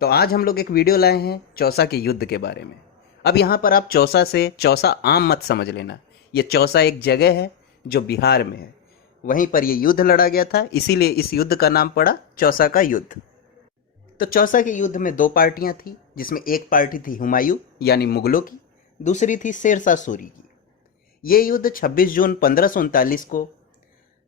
तो आज हम लोग एक वीडियो लाए हैं चौसा के युद्ध के बारे में। अब यहाँ पर आप चौसा से चौसा आम मत समझ लेना। ये चौसा एक जगह है जो बिहार में है, वहीं पर ये युद्ध लड़ा गया था, इसीलिए इस युद्ध का नाम पड़ा चौसा का युद्ध। तो चौसा के युद्ध में दो पार्टियां थी, जिसमें एक पार्टी थी हुमायूं यानी मुगलों की, दूसरी थी शेरशाह सूरी की। ये युद्ध 26 जून 1539 को,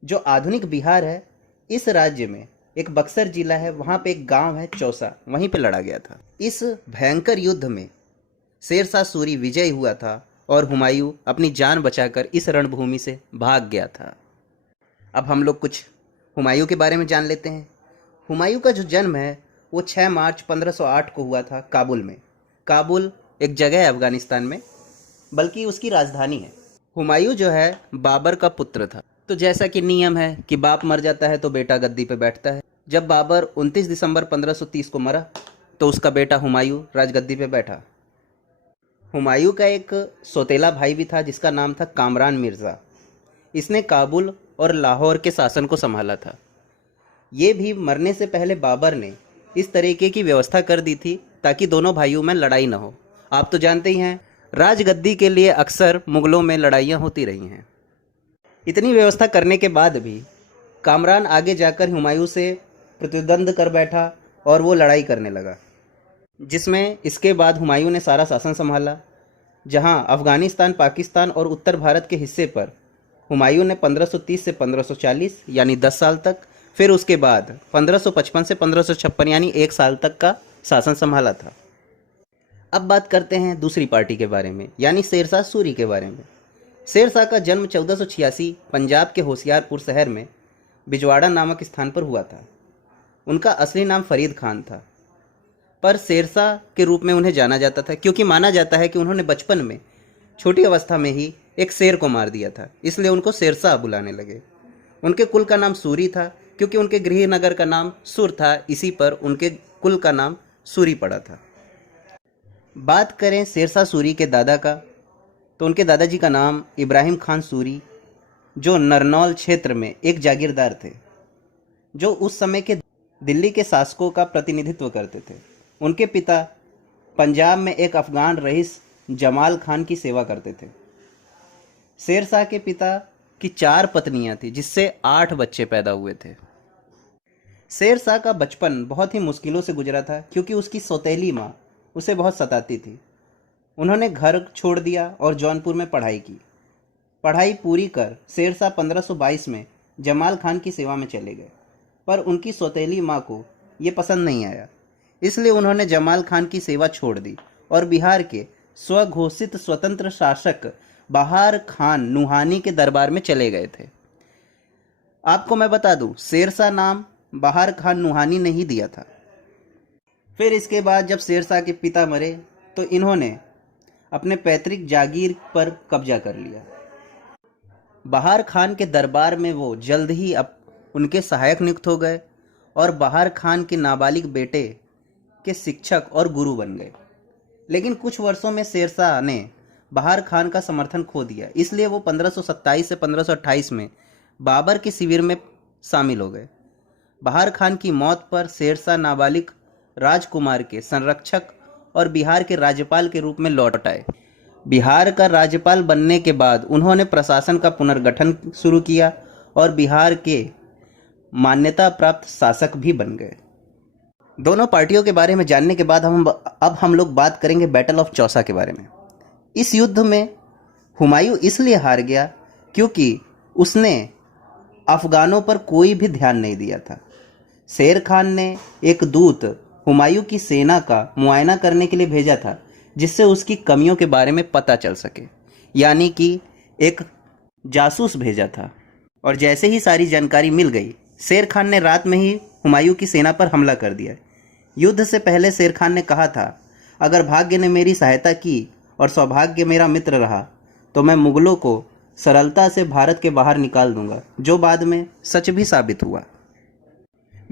जो आधुनिक बिहार है, इस राज्य में एक बक्सर जिला है, वहाँ पे एक गांव है चौसा, वहीं पे लड़ा गया था। इस भयंकर युद्ध में शेरशाह सूरी विजयी हुआ था और हुमायूं अपनी जान बचाकर इस रणभूमि से भाग गया था। अब हम लोग कुछ हुमायूं के बारे में जान लेते हैं। हुमायूं का जो जन्म है वो 6 मार्च 1508 को हुआ था काबुल में। काबुल एक जगह है अफगानिस्तान में, बल्कि उसकी राजधानी है। हुमायूं जो है बाबर का पुत्र था। तो जैसा कि नियम है कि बाप मर जाता है तो बेटा गद्दी पे बैठता है। जब बाबर 29 दिसंबर 1530 को मरा तो उसका बेटा हुमायूं राजगद्दी पे बैठा। हुमायूं का एक सौतेला भाई भी था जिसका नाम था कामरान मिर्ज़ा। इसने काबुल और लाहौर के शासन को संभाला था। ये भी मरने से पहले बाबर ने इस तरीके की व्यवस्था कर दी थी ताकि दोनों भाइयों में लड़ाई न हो। आप तो जानते ही हैं, राजगद्दी के लिए अक्सर मुगलों में लड़ाइयाँ होती रही हैं। इतनी व्यवस्था करने के बाद भी कामरान आगे जाकर हुमायूं से प्रतिद्वंद कर बैठा और वो लड़ाई करने लगा, जिसमें इसके बाद हुमायूं ने सारा शासन संभाला। जहां अफ़गानिस्तान, पाकिस्तान और उत्तर भारत के हिस्से पर हुमायूं ने 1530 से 1540 यानी 10 साल तक, फिर उसके बाद 1555 से 1556 यानी 1 साल तक का शासन संभाला था। अब बात करते हैं दूसरी पार्टी के बारे में, यानी शेरशाह सूरी के बारे में। शेरशाह का जन्म 1486 पंजाब के होशियारपुर शहर में बिजवाड़ा नामक स्थान पर हुआ था। उनका असली नाम फरीद खान था, पर शेरशाह के रूप में उन्हें जाना जाता था क्योंकि माना जाता है कि उन्होंने बचपन में छोटी अवस्था में ही एक शेर को मार दिया था, इसलिए उनको शेरशाह बुलाने लगे। उनके कुल का नाम सूरी था क्योंकि उनके गृह नगर का नाम सुर था, इसी पर उनके कुल का नाम सूरी पड़ा था। बात करें शेरशाह सूरी के दादा का, तो उनके दादाजी का नाम इब्राहिम खान सूरी, जो नरनौल क्षेत्र में एक जागीरदार थे, जो उस समय के दिल्ली के शासकों का प्रतिनिधित्व करते थे। उनके पिता पंजाब में एक अफगान रईस जमाल खान की सेवा करते थे। शेरशाह के पिता की 4 पत्नियां थीं, जिससे 8 बच्चे पैदा हुए थे। शेरशाह का बचपन बहुत ही मुश्किलों से गुजरा था क्योंकि उसकी सौतेली माँ उसे बहुत सताती थी। उन्होंने घर छोड़ दिया और जौनपुर में पढ़ाई की। पढ़ाई पूरी कर शेरशाह 1522 में जमाल खान की सेवा में चले गए, पर उनकी सौतेली माँ को ये पसंद नहीं आया, इसलिए उन्होंने जमाल खान की सेवा छोड़ दी और बिहार के स्वघोषित स्वतंत्र शासक बहार खान नुहानी के दरबार में चले गए थे। आपको मैं बता दूं, शेरशाह नाम बहार खान नुहानी ने ही दिया था। फिर इसके बाद जब शेरशाह के पिता मरे तो इन्होंने अपने पैतृक जागीर पर कब्जा कर लिया। बहार खान के दरबार में वो जल्द ही उनके सहायक नियुक्त हो गए और बहार खान के नाबालिग बेटे के शिक्षक और गुरु बन गए। लेकिन कुछ वर्षों में शेरशाह ने बहार खान का समर्थन खो दिया, इसलिए वो 1527 से 1528 में बाबर के शिविर में शामिल हो गए। बहार खान की मौत पर शेरशाह नाबालिग राजकुमार के संरक्षक और बिहार के राज्यपाल के रूप में लौट आए। बिहार का राज्यपाल बनने के बाद उन्होंने प्रशासन का पुनर्गठन शुरू किया और बिहार के मान्यता प्राप्त शासक भी बन गए। दोनों पार्टियों के बारे में जानने के बाद अब हम लोग बात करेंगे बैटल ऑफ चौसा के बारे में। इस युद्ध में हुमायूं इसलिए हार गया क्योंकि उसने अफगानों पर कोई भी ध्यान नहीं दिया था। शेर खान ने एक दूत हुमायूं की सेना का मुआयना करने के लिए भेजा था, जिससे उसकी कमियों के बारे में पता चल सके, यानी कि एक जासूस भेजा था। और जैसे ही सारी जानकारी मिल गई, शेर खान ने रात में ही हुमायूं की सेना पर हमला कर दिया। युद्ध से पहले शेर खान ने कहा था, अगर भाग्य ने मेरी सहायता की और सौभाग्य मेरा मित्र रहा तो मैं मुगलों को सरलता से भारत के बाहर निकाल दूंगा, जो बाद में सच भी साबित हुआ।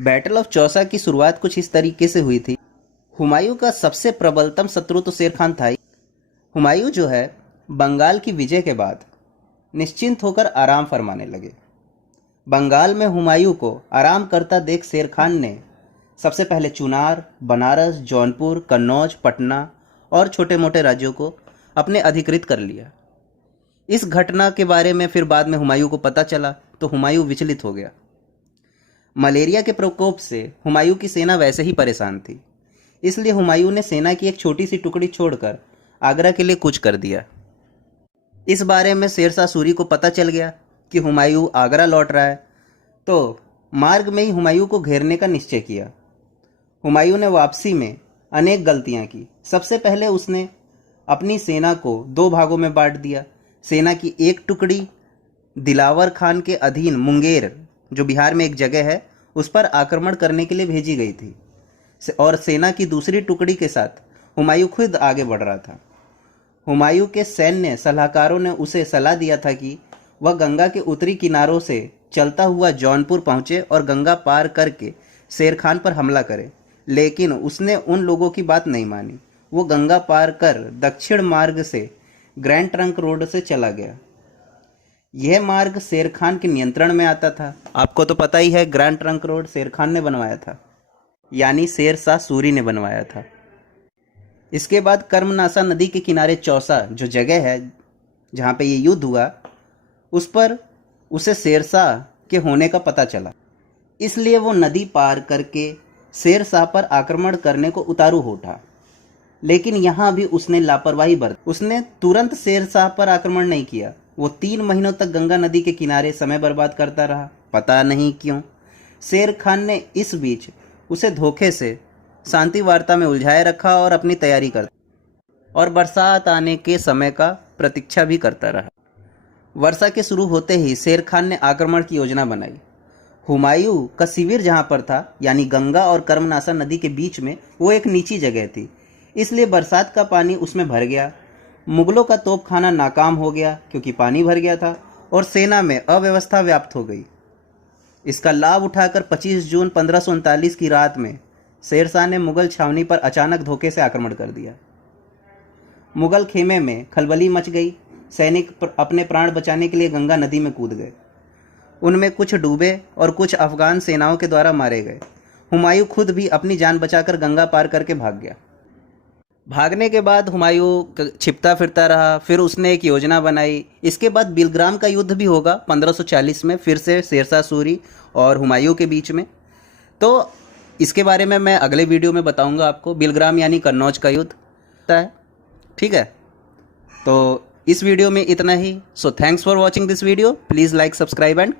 बैटल ऑफ चौसा की शुरुआत कुछ इस तरीके से हुई थी। हुमायूं का सबसे प्रबलतम शत्रु तो शेर खान था ही। हुमायूं जो है, बंगाल की विजय के बाद निश्चिंत होकर आराम फरमाने लगे। बंगाल में हुमायूं को आराम करता देख शेर खान ने सबसे पहले चुनार, बनारस, जौनपुर, कन्नौज, पटना और छोटे मोटे राज्यों को अपने अधिकृत कर लिया। इस घटना के बारे में फिर बाद में हुमायूं को पता चला तो हुमायूं विचलित हो गया। मलेरिया के प्रकोप से हुमायूं की सेना वैसे ही परेशान थी, इसलिए हुमायूं ने सेना की एक छोटी सी टुकड़ी छोड़कर आगरा के लिए कूच कर दिया। इस बारे में शेरशाह सूरी को पता चल गया कि हुमायूं आगरा लौट रहा है, तो मार्ग में ही हुमायूं को घेरने का निश्चय किया। हुमायूं ने वापसी में अनेक गलतियां की। सबसे पहले उसने अपनी सेना को 2 भागों में बांट दिया। सेना की एक टुकड़ी दिलावर खान के अधीन मुंगेर, जो बिहार में एक जगह है, उस पर आक्रमण करने के लिए भेजी गई थी और सेना की दूसरी टुकड़ी के साथ हुमायूं खुद आगे बढ़ रहा था। हुमायूं के सैन्य सलाहकारों ने उसे सलाह दिया था कि वह गंगा के उत्तरी किनारों से चलता हुआ जौनपुर पहुंचे और गंगा पार करके शेर खान पर हमला करे, लेकिन उसने उन लोगों की बात नहीं मानी। वो गंगा पार कर दक्षिण मार्ग से ग्रैंड ट्रंक रोड से चला गया। यह मार्ग शेर खान के नियंत्रण में आता था। आपको तो पता ही है, ग्रैंड ट्रंक रोड शेर खान ने बनवाया था, यानी शेरशाह सूरी ने बनवाया था। इसके बाद कर्मनासा नदी के किनारे चौसा, जो जगह है जहाँ पे ये युद्ध हुआ, उस पर उसे शेरशाह के होने का पता चला, इसलिए वो नदी पार करके शेरशाह पर आक्रमण करने को उतारू हो उठा। लेकिन यहाँ भी उसने लापरवाही बरती। उसने तुरंत शेरशाह पर आक्रमण नहीं किया। वो 3 महीनों तक गंगा नदी के किनारे समय बर्बाद करता रहा, पता नहीं क्यों। शेर खान ने इस बीच उसे धोखे से शांति वार्ता में उलझाए रखा और अपनी तैयारी करता और बरसात आने के समय का प्रतीक्षा भी करता रहा। वर्षा के शुरू होते ही शेर खान ने आक्रमण की योजना बनाई। हुमायूं का शिविर जहाँ पर था, यानी गंगा और कर्मनासा नदी के बीच में, वो एक नीची जगह थी, इसलिए बरसात का पानी उसमें भर गया। मुगलों का तोपखाना नाकाम हो गया क्योंकि पानी भर गया था और सेना में अव्यवस्था व्याप्त हो गई। इसका लाभ उठाकर 25 जून 1539 की रात में शेरशाह ने मुगल छावनी पर अचानक धोखे से आक्रमण कर दिया। मुगल खेमे में खलबली मच गई। सैनिक अपने प्राण बचाने के लिए गंगा नदी में कूद गए। उनमें कुछ डूबे और कुछ अफगान सेनाओं के द्वारा मारे गए। हुमायूं खुद भी अपनी जान बचाकर गंगा पार करके भाग गया। भागने के बाद हुमायूं छिपता फिरता रहा। फिर उसने एक योजना बनाई। इसके बाद बिलग्राम का युद्ध भी होगा 1540 में, फिर से शेरशाह सूरी और हुमायूं के बीच में। तो इसके बारे में मैं अगले वीडियो में बताऊंगा आपको। बिलग्राम यानी कन्नौज का युद्ध है, ठीक है। तो इस वीडियो में इतना ही। So thanks for watching this video. Please like, subscribe and